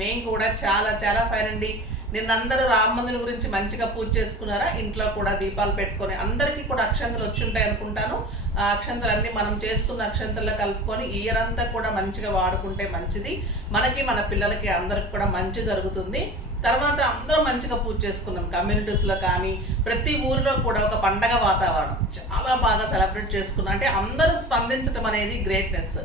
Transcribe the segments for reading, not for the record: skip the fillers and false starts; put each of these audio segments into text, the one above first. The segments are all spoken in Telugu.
మేము కూడా చాలా చాలా ఫైన్ అండి. నిన్నందరూ రామ మందిరం గురించి మంచిగా పూజ చేసుకున్నారా? ఇంట్లో కూడా దీపాలు పెట్టుకొని అందరికీ కూడా అక్షంతలు వచ్చి ఉంటాయి అనుకుంటాను. ఆ అక్షంతలన్నీ మనం చేసుకున్న అక్షంతల్లో కలుపుకొని ఇయర్ అంతా కూడా మంచిగా వాడుకుంటే మంచిది. మనకి మన పిల్లలకి అందరికి కూడా మంచి జరుగుతుంది. తర్వాత అందరూ మంచిగా పూజ చేసుకున్నాం. కమ్యూనిటీస్లో కానీ ప్రతి ఊరిలో కూడా ఒక పండగ వాతావరణం చాలా బాగా సెలబ్రేట్ చేసుకున్నాం. అంటే అందరూ స్పందించడం అనేది గ్రేట్నెస్.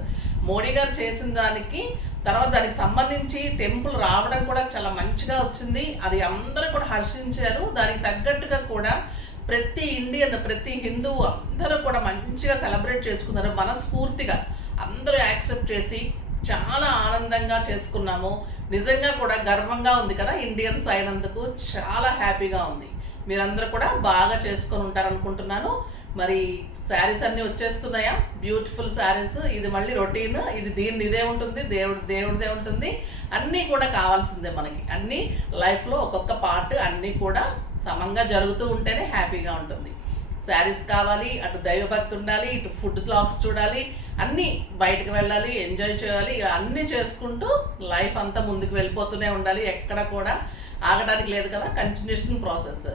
మోడీ గారు చేసిన దానికి తర్వాత దానికి సంబంధించి టెంపుల్ రావడం కూడా చాలా మంచిగా వచ్చింది. అది అందరూ కూడా హర్షించారు. దానికి తగ్గట్టుగా కూడా ప్రతి ఇండియన్ ప్రతి హిందువు అందరూ కూడా మంచిగా సెలబ్రేట్ చేసుకున్నారు. మనస్ఫూర్తిగా అందరూ యాక్సెప్ట్ చేసి చాలా ఆనందంగా చేసుకున్నాము. నిజంగా కూడా గర్వంగా ఉంది కదా ఇండియన్స్ అయినందుకు. చాలా హ్యాపీగా ఉంది. మీరందరూ కూడా బాగా చేసుకొని ఉంటారనుకుంటున్నాను. మరి శారీస్ అన్నీ వచ్చేస్తున్నాయా? బ్యూటిఫుల్ శారీస్. ఇది మళ్ళీ రొటీన్. ఇది ఇదే ఉంటుంది, దేవుడిదే ఉంటుంది. అన్నీ కూడా కావాల్సిందే మనకి. అన్నీ లైఫ్లో ఒక్కొక్క పార్ట్ అన్నీ కూడా సమంగా జరుగుతూ ఉంటేనే హ్యాపీగా ఉంటుంది. శారీస్ కావాలి, అటు దైవభక్తి ఉండాలి, ఇటు ఫుడ్ బ్లాగ్స్ చూడాలి, అన్నీ బయటకు వెళ్ళాలి, ఎంజాయ్ చేయాలి. ఇలా అన్నీ చేసుకుంటూ లైఫ్ అంతా ముందుకు వెళ్ళిపోతూనే ఉండాలి. ఎక్కడ కూడా ఆగడానికి లేదు కదా, కంటిన్యూషన్ ప్రాసెస్.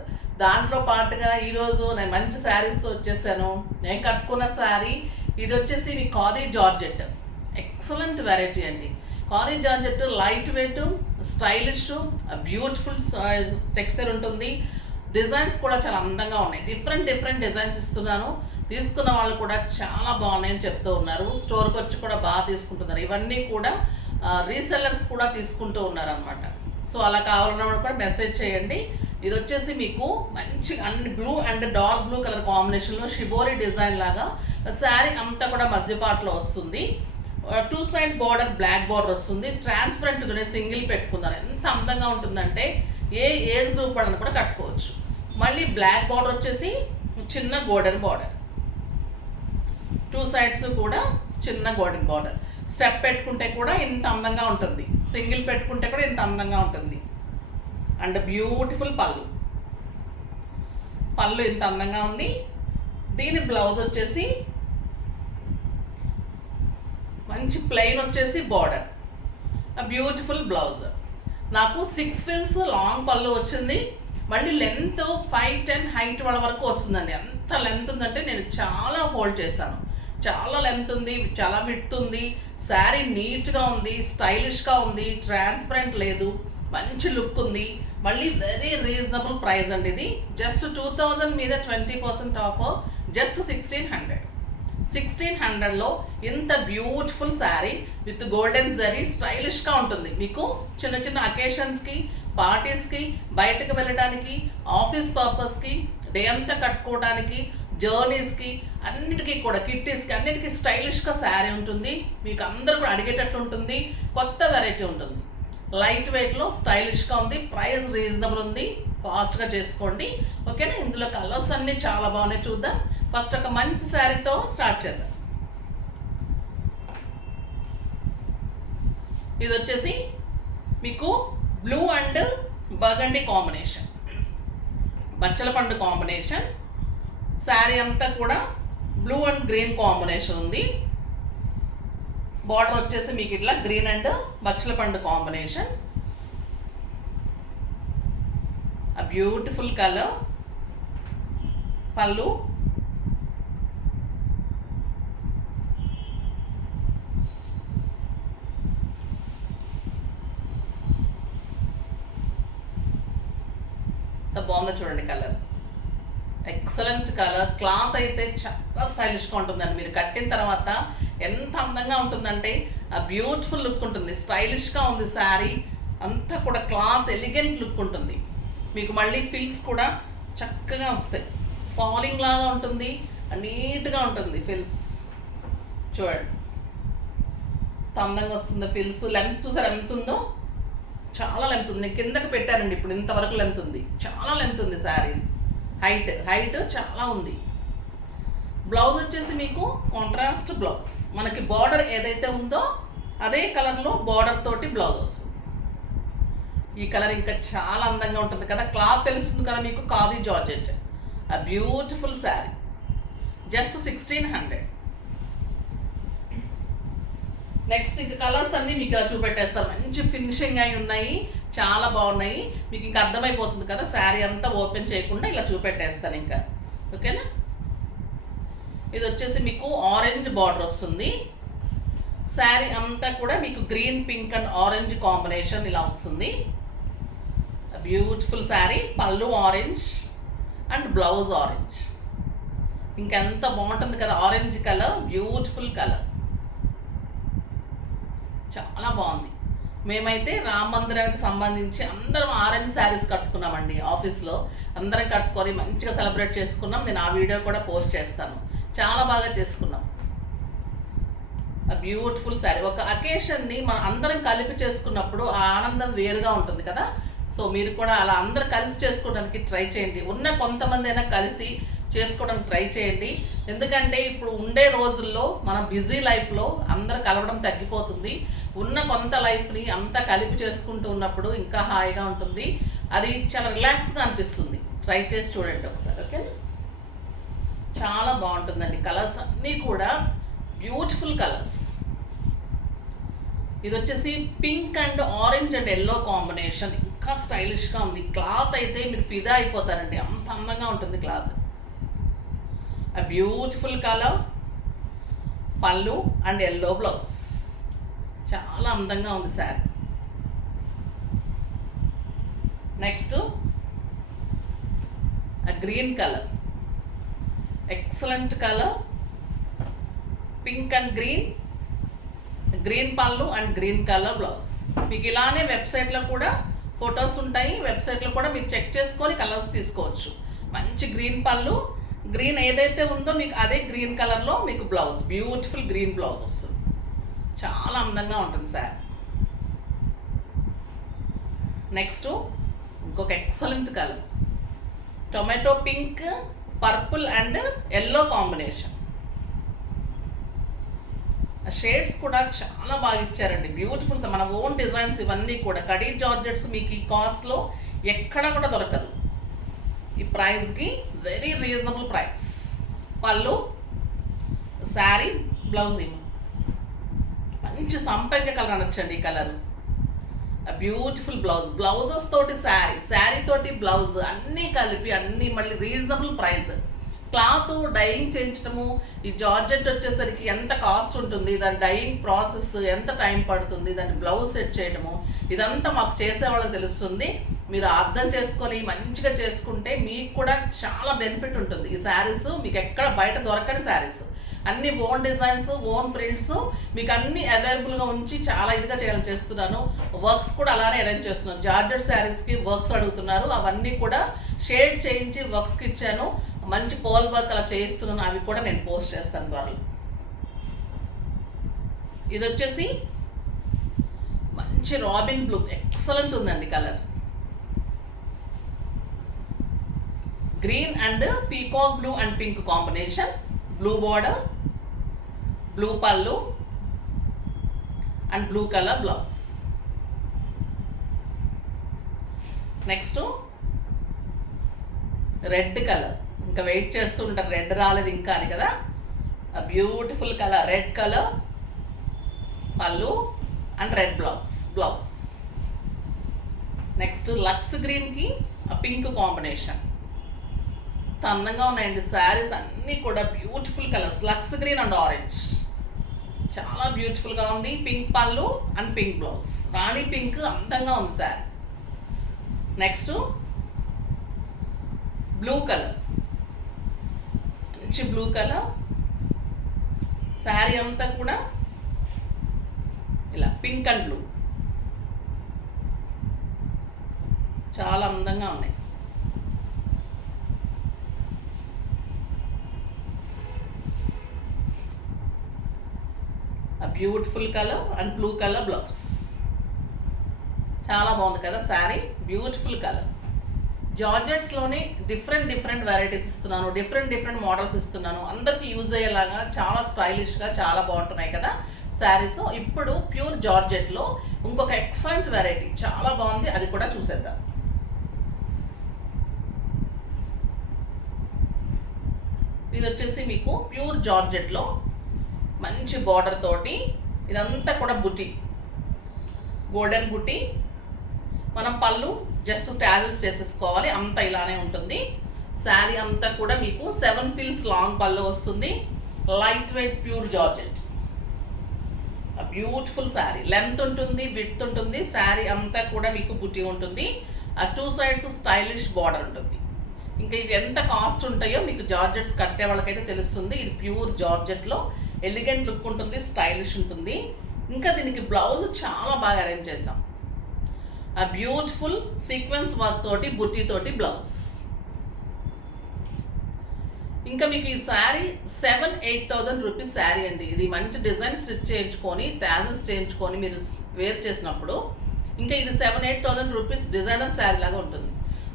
దాంట్లో పాటుగా ఈరోజు నేను మంచి శారీస్తో వచ్చేసాను. నేను కట్టుకున్న శారీ ఇది వచ్చేసి మీ ఖాదీ జార్జెట్. ఎక్సలెంట్ వెరైటీ అండి. Khadi georgette light weight, stylish, beautiful texture ఉంటుంది. డిజైన్స్ కూడా చాలా అందంగా ఉన్నాయి. డిఫరెంట్ డిజైన్స్ ఇస్తున్నాను. తీసుకున్న వాళ్ళు కూడా చాలా బాగున్నాయని చెప్తూ ఉన్నారు. స్టోర్కి వచ్చి కూడా బాగా తీసుకుంటున్నారు. ఇవన్నీ కూడా రీసెల్లర్స్ కూడా తీసుకుంటూ ఉన్నారనమాట. సో అలా కావాలన్న వాళ్ళు కూడా మెసేజ్ చేయండి. ఇది వచ్చేసి మీకు మంచి blue and dark blue colour కాంబినేషన్లో షిబోరి డిజైన్ లాగా శారీ అంతా కూడా మధ్యపాట్లో వస్తుంది. 2 సైడ్ బార్డర్ బ్లాక్ బార్డర్ వస్తుంది. ట్రాన్స్పరెంట్గానే సింగిల్ పెట్టుకున్నారు. ఎంత అందంగా ఉంటుందంటే ఏ ఏజ్ గ్రూప్ వాళ్ళని కూడా కట్టుకోవచ్చు. మళ్ళీ బ్లాక్ బార్డర్ వచ్చేసి చిన్న గోల్డెన్ బార్డర్, 2 సైడ్స్ కూడా చిన్న గోల్డెన్ బార్డర్. స్టెప్ పెట్టుకుంటే కూడా ఇంత అందంగా ఉంటుంది. సింగిల్ పెట్టుకుంటే కూడా ఇంత అందంగా ఉంటుంది. అండ్ బ్యూటిఫుల్ పళ్ళు ఇంత అందంగా ఉంది. దీని బ్లౌజ్ వచ్చేసి మంచి ప్లెయిన్ వచ్చేసి బార్డర్, బ్యూటిఫుల్ బ్లౌజ్. నాకు 6 ఫిల్స్ లాంగ్ పళ్ళు వచ్చింది. మళ్ళీ లెంత్ 5'10" హైట్ వాళ్ళ వరకు వస్తుందండి. అంత లెంత్ ఉందంటే నేను చాలా హోల్డ్ చేశాను. చాలా లెంత్ ఉంది, చాలా విడ్త్ ఉంది. శారీ నీట్గా ఉంది, స్టైలిష్గా ఉంది, ట్రాన్స్పరెంట్ లేదు, మంచి లుక్ ఉంది. మళ్ళీ వెరీ రీజనబుల్ ప్రైస్ అండి. ఇది జస్ట్ 2000 మీద 20% ఆఫ్, జస్ట్ 1600లో ఇంత beautiful sari with golden zari స్టైలిష్గా ఉంటుంది. మీకు చిన్న చిన్న అకేషన్స్కి, పార్టీస్కి, బయటకు వెళ్ళడానికి, ఆఫీస్ పర్పస్కి, డే అంతా కట్టుకోవడానికి, జర్నీస్కి, అన్నిటికీ కూడా కిట్టీస్కి అన్నిటికీ స్టైలిష్గా శారీ ఉంటుంది. మీకు అందరూ కూడా అడిగేటట్లు ఉంటుంది. కొత్త వెరైటీ ఉంటుంది. లైట్ వెయిట్లో స్టైలిష్గా ఉంది. ప్రైస్ రీజనబుల్ ఉంది. ఫాస్ట్గా చేసుకోండి, ఓకేనా? ఇందులో కలర్స్ అన్నీ చాలా బాగున్నాయి. చూద్దాం. ఫస్ట్ ఒక మంచి శారీతో స్టార్ట్ చేద్దాం. ఇది వచ్చేసి మీకు బ్లూ అండ్ బర్గండీ కాంబినేషన్, బచ్చల పండు కాంబినేషన్. శారీ అంతా కూడా బ్లూ అండ్ గ్రీన్ కాంబినేషన్ ఉంది. బార్డర్ వచ్చేసి మీకు ఇట్లా గ్రీన్ అండ్ బచ్చల పండు కాంబినేషన్. ఆ బ్యూటిఫుల్ కలర్. పళ్ళు బాగుందో చూడండి. Colour excellent colour. క్లాత్ అయితే చాలా స్టైలిష్గా ఉంటుందండి. మీరు కట్టిన తర్వాత ఎంత అందంగా ఉంటుందంటే ఆ బ్యూటిఫుల్ లుక్ ఉంటుంది. స్టైలిష్గా ఉంది శారీ అంతా కూడా. క్లాత్ ఎలిగెంట్ లుక్ ఉంటుంది. మీకు మళ్ళీ ఫిల్స్ కూడా చక్కగా వస్తాయి. ఫాలింగ్ లాగా ఉంటుంది, నీట్గా ఉంటుంది. ఫిల్స్ చూడండి ఎంత అందంగా వస్తుందో. ఫిల్స్ లెంత్ చూసారు ఎంత ఉందో? చాలా లెంత్ ఉంది. నేను కిందకి పెట్టానండి. ఇప్పుడు ఇంతవరకు లెంత్ ఉంది. చాలా లెంత్ ఉంది శారీ. హైట్ చాలా ఉంది. బ్లౌజ్ వచ్చేసి మీకు కాంట్రాస్ట్ బ్లౌజ్. మనకి బార్డర్ ఏదైతే ఉందో అదే కలర్లో బార్డర్ తోటి బ్లౌజ్ వస్తుంది. ఈ కలర్ ఇంకా చాలా అందంగా ఉంటుంది కదా. క్లాత్ తెలుస్తుంది కదా మీకు. ఖాదీ జార్జెట్, ఆ బ్యూటిఫుల్ శారీ. జస్ట్ 1600. నెక్స్ట్ ఇంకా కలర్స్ అన్నీ మీకు ఇలా చూపెట్టేస్తారు. మంచి ఫినిషింగ్ అయి ఉన్నాయి, చాలా బాగున్నాయి. మీకు ఇంకా అర్థమైపోతుంది కదా, శారీ అంతా ఓపెన్ చేయకుండా ఇలా చూపెట్టేస్తాను ఇంకా. ఓకేనా? ఇది వచ్చేసి మీకు ఆరెంజ్ బార్డర్ వస్తుంది. శారీ అంతా కూడా మీకు green, pink and orange combination ఇలా వస్తుంది. బ్యూటిఫుల్ శారీ. పళ్ళు ఆరెంజ్ అండ్ బ్లౌజ్ ఆరెంజ్. ఇంకెంత బాగుంటుంది కదా, ఆరెంజ్ కలర్, బ్యూటిఫుల్ కలర్, చాలా బాగుంది. మేమైతే రామ మందిరానికి సంబంధించి అందరం ఆరెంజ్ శారీస్ కట్టుకున్నామండి. ఆఫీస్లో అందరం కట్టుకొని మంచిగా సెలబ్రేట్ చేసుకున్నాం. నేను ఆ వీడియో కూడా పోస్ట్ చేస్తాను. చాలా బాగా చేసుకున్నాం. బ్యూటిఫుల్ శారీ. ఒక అకేషన్ని మనం అందరం కలిపి చేసుకున్నప్పుడు ఆ ఆనందం వేరుగా ఉంటుంది కదా. సో మీరు కూడా అలా అందరు కలిసి చేసుకోవడానికి ట్రై చేయండి. ఉన్న కొంతమంది అయినా కలిసి చేసుకోవడానికి ట్రై చేయండి. ఎందుకంటే ఇప్పుడు ఉండే రోజుల్లో మనం బిజీ లైఫ్లో అందరు కలవడం తగ్గిపోతుంది. ఉన్న కొంత లైఫ్ని అంతా కలిపి చేసుకుంటూ ఉన్నప్పుడు ఇంకా హాయిగా ఉంటుంది. అది చాలా రిలాక్స్గా అనిపిస్తుంది. ట్రై చేసి చూడండి ఒకసారి. ఓకేనా? చాలా బాగుంటుందండి. కలర్స్ అన్నీ కూడా బ్యూటిఫుల్ కలర్స్. ఇది వచ్చేసి pink and orange and yellow combination. ఇంకా స్టైలిష్గా ఉంది. క్లాత్ అయితే మీరు ఫిదా అయిపోతారండి, అంత అందంగా ఉంటుంది క్లాత్. a beautiful color, పళ్ళు అండ్ ఎల్లో బ్లౌజ్. చాలా అందంగా ఉంది sari. Next green colour, excellent colour, pink and green, green పళ్ళు అండ్ గ్రీన్ కలర్ బ్లౌజ్. మీకు ఇలానే వెబ్సైట్లో కూడా ఫొటోస్ ఉంటాయి. వెబ్సైట్లో కూడా మీరు చెక్ చేసుకొని కలర్స్ తీసుకోవచ్చు. మంచి గ్రీన్ పళ్ళు, గ్రీన్ ఏదైతే ఉందో మీకు అదే గ్రీన్ కలర్లో మీకు బ్లౌజ్, బ్యూటిఫుల్ గ్రీన్ బ్లౌజ్ వస్తుంది. చాలా అందంగా ఉంటుంది సార్. నెక్స్ట్ ఇంకొక excellent colour, tomato pink, purple and yellow combination. Shades కూడా చాలా బాగా ఇచ్చారండి, బ్యూటిఫుల్. మన ఓన్ డిజైన్స్ ఇవన్నీ కూడా. కడీ జార్జెట్స్ మీకు ఈ కాస్ట్లో ఎక్కడ కూడా దొరకదు. ఈ ప్రైస్కి వెరీ రీజనబుల్ ప్రైస్. పళ్ళు, శారీ, బ్లౌజ్ ఏమో మంచి సంపంగ కలర్ అనొచ్చండి ఈ కలర్. బ్యూటిఫుల్ బ్లౌజ్, బ్లౌజెస్ తోటి శారీ, శారీ తోటి బ్లౌజ్, అన్నీ కలిపి అన్నీ మళ్ళీ రీజనబుల్ ప్రైస్. క్లాత్ డైయింగ్ చేయించడము, ఈ జార్జెట్ వచ్చేసరికి ఎంత కాస్ట్ ఉంటుంది, దాని డైయింగ్ ప్రాసెస్ ఎంత టైం పడుతుంది, దాన్ని బ్లౌజ్ సెట్ చేయడము, ఇదంతా మాకు చేసేవాళ్ళకి తెలుస్తుంది. మీరు అర్థం చేసుకొని మంచిగా చేసుకుంటే మీకు కూడా చాలా బెనిఫిట్ ఉంటుంది. ఈ శారీస్ మీకు ఎక్కడ బయట దొరకని శారీస్, అన్ని ఓన్ డిజైన్స్, ఓన్ ప్రింట్స్ మీకు అన్ని అవైలబుల్గా ఉంచి చాలా ఇదిగా చేస్తున్నాను. వర్క్స్ కూడా అలానే అరేంజ్ చేస్తున్నాను. జార్జెట్ శారీస్కి వర్క్స్ అడుగుతున్నారు, అవన్నీ కూడా షేడ్ చేయించి వర్క్స్కి ఇచ్చాను. మంచి పోల్ వర్క్ అలా చేయిస్తున్నాను, అవి కూడా నేను పోస్ట్ చేస్తాను త్వరలో. ఇది వచ్చేసి మంచి రాబిన్ బ్లూ, ఎక్సలెంట్ ఉందండి colour. Green and peacock blue and pink combination. Blue border, blue పళ్ళు and blue colour blouse. Next red colour. ఇంకా వెయిట్ చేస్తూ ఉంటారు, రెడ్ రాలేదు ఇంకా అని కదా. బ్యూటిఫుల్ కలర్, రెడ్ కలర్, పళ్ళు and red blouse. Next lux గ్రీన్కి పింక్ కాంబినేషన్. అందంగా ఉన్నాయండి శారీస్ అన్నీ కూడా, beautiful colours. Lux green and orange చాలా బ్యూటిఫుల్గా ఉంది. పింక్ పళ్ళు అండ్ పింక్ బ్లౌజ్, రాణి పింక్, అందంగా ఉంది శారీ. నెక్స్ట్ బ్లూ కలర్, మంచి బ్లూ కలర్. శారీ అంతా కూడా ఇలా పింక్ అండ్ బ్లూ, చాలా అందంగా ఉన్నాయి. Beautiful colour and blue colour blouse. చాలా బాగుంది కదా శారీ, బ్యూటిఫుల్ కలర్. జార్జెట్స్లోనే డిఫరెంట్ వెరైటీస్ ఇస్తున్నాను, డిఫరెంట్ మోడల్స్ ఇస్తున్నాను. అందరికీ యూజ్ అయ్యేలాగా చాలా స్టైలిష్గా చాలా బాగుంటున్నాయి కదా శారీస్. ఇప్పుడు ప్యూర్ జార్జెట్లో ఇంకొక ఎక్సలెంట్ వెరైటీ చాలా బాగుంది, అది కూడా చూసేద్దాం. ఇది వచ్చేసి మీకు ప్యూర్ జార్జెట్లో మంచి బార్డర్ తోటి ఇదంతా కూడా బుటీ, గోల్డెన్ బుటీ. మనం పళ్ళు జస్ట్ టాజిల్స్ చేసేసుకోవాలి, అంతా ఇలానే ఉంటుంది. శారీ అంతా కూడా మీకు 7 ఫీల్స్ లాంగ్ పళ్ళు వస్తుంది. Light weight pure georgette, beautiful sari. Length ఉంటుంది, విడ్త్ ఉంటుంది. శారీ అంతా కూడా మీకు బుటీ ఉంటుంది. 2 సైడ్స్ స్టైలిష్ బార్డర్ ఉంటుంది. ఇంకా ఇవి ఎంత కాస్ట్ ఉంటాయో మీకు జార్జెట్స్ కట్టే వాళ్ళకైతే తెలుస్తుంది. ఇది ప్యూర్ జార్జెట్లో ఎలిగెంట్ లుక్ ఉంటుంది, స్టైలిష్ ఉంటుంది. ఇంకా దీనికి బ్లౌజ్ చాలా బాగా అరేంజ్ చేసాం. బ్యూటిఫుల్ సీక్వెన్స్ వర్క్ తోటి, బుట్టి తోటి బ్లౌజ్. ఇంకా మీకు ఈ శారీ 7-8,000 రూపీస్ శారీ అండి. ఇది మంచి డిజైన్ స్టిచ్ చేయించుకొని, టాజిల్స్ చేయించుకొని మీరు వేర్ చేసినప్పుడు ఇంకా ఇది 7-8,000 రూపీస్ డిజైనర్ శారీ లాగా ఉంటుంది.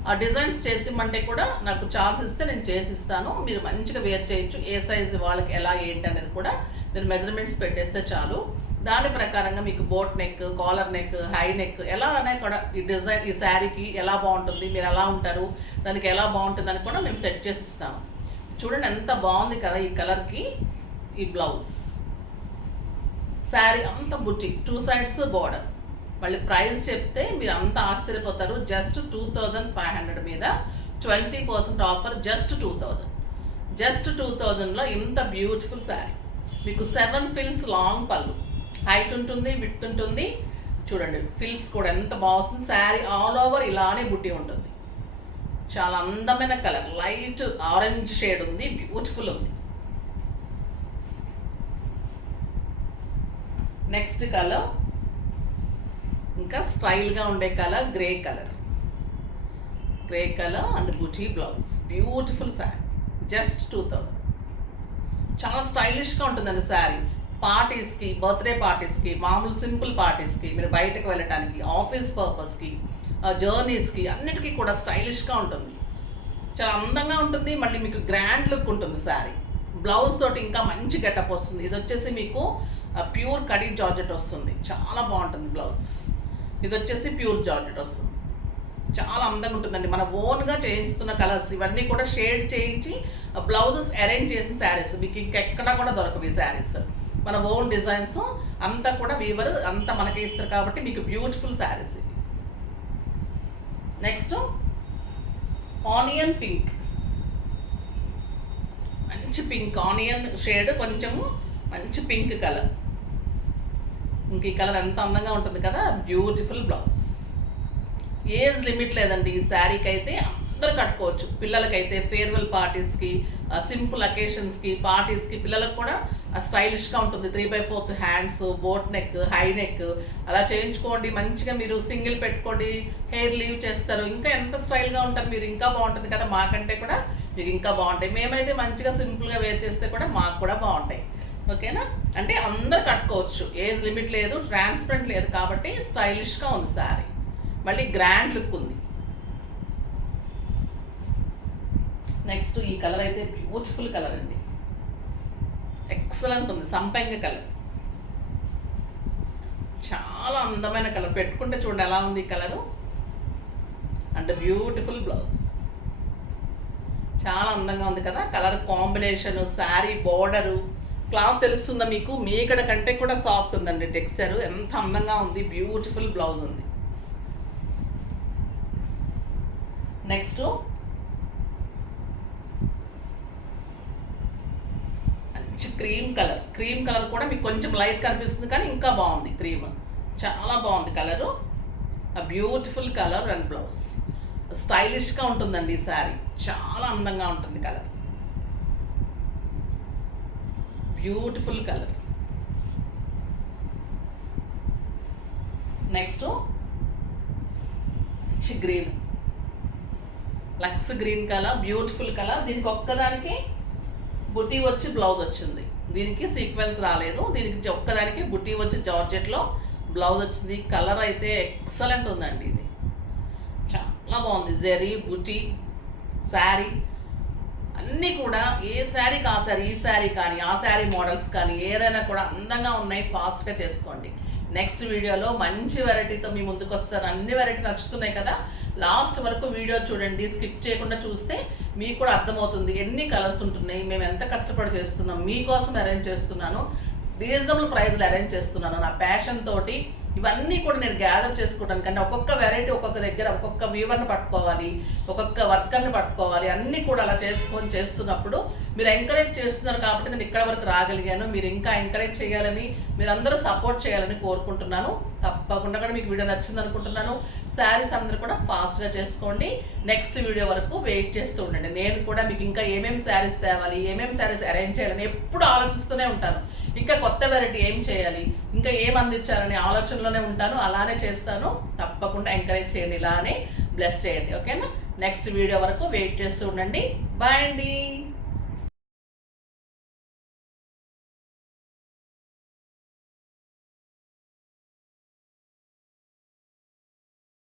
ఆ డిజైన్స్ చేసిమంటే కూడా నాకు ఛాన్స్ ఇస్తే నేను చేసిస్తాను. మీరు మంచిగా వేర్ చేయొచ్చు. ఏ సైజు వాళ్ళకి ఎలా ఏంటి అనేది కూడా మీరు మెజర్మెంట్స్ పెట్టేస్తే చాలు. దాని ప్రకారంగా మీకు boat neck, collar neck, high neck ఎలా అనే కూడా ఈ డిజైన్ ఈ శారీకి ఎలా బాగుంటుంది, మీరు ఎలా ఉంటారు, దానికి ఎలా బాగుంటుంది అని కూడా మేము సెట్ చేసి ఇస్తాము. చూడండి ఎంత బాగుంది కదా ఈ కలర్కి ఈ బ్లౌజ్. శారీ అంత బుట్టి, 2 సైడ్స్ బార్డర్. మళ్ళీ ప్రైస్ చెప్తే మీరు అంత ఆశ్చర్యపోతారు. జస్ట్ 2,500 మీద 20% ఆఫర్. జస్ట్ 2,000లో ఇంత బ్యూటిఫుల్ శారీ. మీకు 7 ఫిల్స్ లాంగ్ పళ్ళు, హైట్ ఉంటుంది, విడ్త్ ఉంటుంది. చూడండి ఫిల్స్ కూడా ఎంత బాగుంది. శారీ ఆల్ ఓవర్ ఇలానే బుట్టి ఉంటుంది. చాలా అందమైన కలర్, లైట్ ఆరెంజ్ షేడ్ ఉంది, బ్యూటిఫుల్ ఉంది. నెక్స్ట్ కలర్ ఇంకా స్టైల్గా ఉండే colour grey colour and buti blouse, beautiful sari. Just 2,000. చాలా స్టైలిష్గా ఉంటుందండి శారీ. పార్టీస్కి, బర్త్డే పార్టీస్కి, మామూలు సింపుల్ పార్టీస్కి, మీరు బయటకు వెళ్ళటానికి, ఆఫీస్ పర్పస్కి, జర్నీస్కి అన్నిటికీ కూడా స్టైలిష్గా ఉంటుంది. చాలా అందంగా ఉంటుంది. మళ్ళీ మీకు గ్రాండ్ లుక్ ఉంటుంది శారీ. బ్లౌజ్ తోటి ఇంకా మంచి గెటప్ వస్తుంది. ఇది వచ్చేసి మీకు ప్యూర్ కడీ జార్జెట్ వస్తుంది, చాలా బాగుంటుంది బ్లౌజ్. ఇది వచ్చేసి ప్యూర్ జార్జెట్ వస్తుంది, చాలా అందంగా ఉంటుందండి. మన ఓన్గా చేయిస్తున్న కలర్స్ ఇవన్నీ కూడా షేడ్ చేయించి బ్లౌజెస్ అరేంజ్ చేసిన శారీస్. మీకు ఇంకెక్కడా కూడా దొరకవు ఈ శారీస్. మన ఓన్ డిజైన్స్ అంతా కూడా వీవర్ అంతా మనకే ఇస్తారు కాబట్టి మీకు beautiful saris. Next onion pink, మంచి పింక్ ఆనియన్ షేడ్, కొంచెము మంచి పింక్ కలర్. ఇంక ఈ కలర్ ఎంత అందంగా ఉంటుంది కదా. Beautiful blouse. ఏజ్ లిమిట్ లేదండి ఈ శారీకి అయితే, అందరూ కట్టుకోవచ్చు. పిల్లలకైతే ఫేర్వెల్ పార్టీస్కి, సింపుల్ అకేషన్స్కి, పార్టీస్కి పిల్లలకు కూడా స్టైలిష్గా ఉంటుంది. 3/4 hands, boat neck, high neck అలా చేయించుకోండి. మంచిగా మీరు సింగిల్ పెట్టుకోండి, హెయిర్ లీవ్ చేస్తారు, ఇంకా ఎంత స్టైల్గా ఉంటారు మీరు. ఇంకా బాగుంటుంది కదా, మాకంటే కూడా మీకు ఇంకా బాగుంటాయి. మేమైతే మంచిగా సింపుల్గా వేర్ చేస్తే కూడా మాకు కూడా బాగుంటాయి. ఓకేనా, అంటే అందరు కట్టుకోవచ్చు. ఏజ్ లిమిట్ లేదు, ట్రాన్స్పరెంట్ లేదు కాబట్టి స్టైలిష్గా ఉంది శారీ. మళ్ళీ గ్రాండ్ లుక్ ఉంది. నెక్స్ట్ ఈ కలర్ అయితే బ్యూటిఫుల్ కలర్ అండి, ఎక్సలెంట్ ఉంది. సంపెంగ కలర్, చాలా అందమైన కలర్. పెట్టుకుంటే చూడండి ఎలా ఉంది ఈ కలరు. అండ్ బ్యూటిఫుల్ బ్లౌజ్, చాలా అందంగా ఉంది కదా. Colour combination, sari border, cloth తెలుస్తుందా మీకు? మీకడ కంటే కూడా సాఫ్ట్ ఉందండి టెక్స్చర్. ఎంత అందంగా ఉంది, బ్యూటిఫుల్ బ్లౌజ్ ఉంది. నెక్స్ట్ మంచి క్రీమ్ కలర్ కూడా మీకు కొంచెం లైట్ కనిపిస్తుంది కానీ ఇంకా బాగుంది. క్రీమ్ చాలా బాగుంది colour. Beautiful colour and blouse. స్టైలిష్గా ఉంటుందండి ఈ శారీ, చాలా అందంగా ఉంటుంది కలర్. Beautiful colour. నెక్స్ట్ మంచి గ్రీన్, లక్స్ గ్రీన్ కలర్, బ్యూటిఫుల్ కలర్. దీనికి ఒక్కదానికి బుటీ వచ్చి బ్లౌజ్ వచ్చింది, దీనికి సీక్వెన్స్ రాలేదు. దీనికి ఒక్కదానికి బుటీ వచ్చి జార్జెట్లో బ్లౌజ్ వచ్చింది. కలర్ అయితే ఎక్సలెంట్ ఉందండి, ఇది చాలా బాగుంది. జరీ బుటీ శారీ అన్నీ కూడా ఏ శారీకి ఆ శారీ, ఈ శారీ కానీ ఆ శారీ మోడల్స్ కానీ ఏదైనా కూడా అందంగా ఉన్నాయి. ఫాస్ట్గా చేసుకోండి. నెక్స్ట్ వీడియోలో మంచి వెరైటీతో మీ ముందుకు వస్తాను. అన్ని వెరైటీ నచ్చుతున్నాయి కదా, లాస్ట్ వరకు వీడియో చూడండి. స్కిప్ చేయకుండా చూస్తే మీకు కూడా అర్థమవుతుంది ఎన్ని కలర్స్ ఉంటున్నాయి, మేము ఎంత కష్టపడి చేస్తున్నాం, మీకోసం అరేంజ్ చేస్తున్నాను. రీజనబుల్ ప్రైస్లో అరేంజ్ చేస్తున్నాను. నా ప్యాషన్ తోటి ఇవన్నీ కూడా నేను గ్యాదర్ చేసుకోవడానికి, అంటే ఒక్కొక్క వెరైటీ ఒక్కొక్క దగ్గర ఒక్కొక్క వీవర్ని పట్టుకోవాలి, ఒక్కొక్క వర్కర్ని పట్టుకోవాలి, అన్నీ కూడా అలా చేసుకొని చేస్తున్నప్పుడు మీరు ఎంకరేజ్ చేస్తున్నారు కాబట్టి నేను ఇక్కడ వరకు రాగలిగాను. మీరు ఇంకా ఎంకరేజ్ చేయాలని, మీరందరూ సపోర్ట్ చేయాలని కోరుకుంటున్నాను. తప్పకుండా కూడా మీకు వీడియో నచ్చింది అనుకుంటున్నాను. శారీస్ అందరూ కూడా ఫాస్ట్గా చేసుకోండి. నెక్స్ట్ వీడియో వరకు వెయిట్ చేస్తూ ఉండండి. నేను కూడా మీకు ఇంకా ఏమేమి శారీస్ తేవాలి, ఏమేమి శారీస్ అరేంజ్ చేయాలని ఎప్పుడు ఆలోచిస్తూనే ఉంటాను. ఇంకా కొత్త వెరైటీ ఏం చేయాలి, ఇంకా ఏం అందించాలని ఆలోచనలోనే ఉంటాను. అలానే చేస్తాను. తప్పకుండా ఎంకరేజ్ చేయండి, ఇలానే బ్లెస్ చేయండి. ఓకేనా? నెక్స్ట్ వీడియో వరకు వెయిట్ చేస్తూ ఉండండి. బాయ్ అండి.